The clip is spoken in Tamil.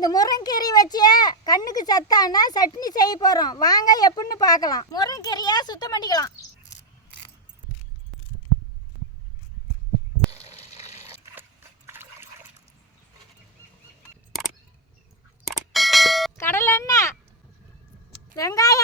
இந்த முருங்கீரை வச்சு கண்ணுக்கு சத்தான சட்னி செய்ய போகிறோம். வாங்க எப்படின்னு பார்க்கலாம். முருங்கீரையை சுத்தம் பண்ணிக்கலாம். கடலெண்ணெய், வெங்காயம்,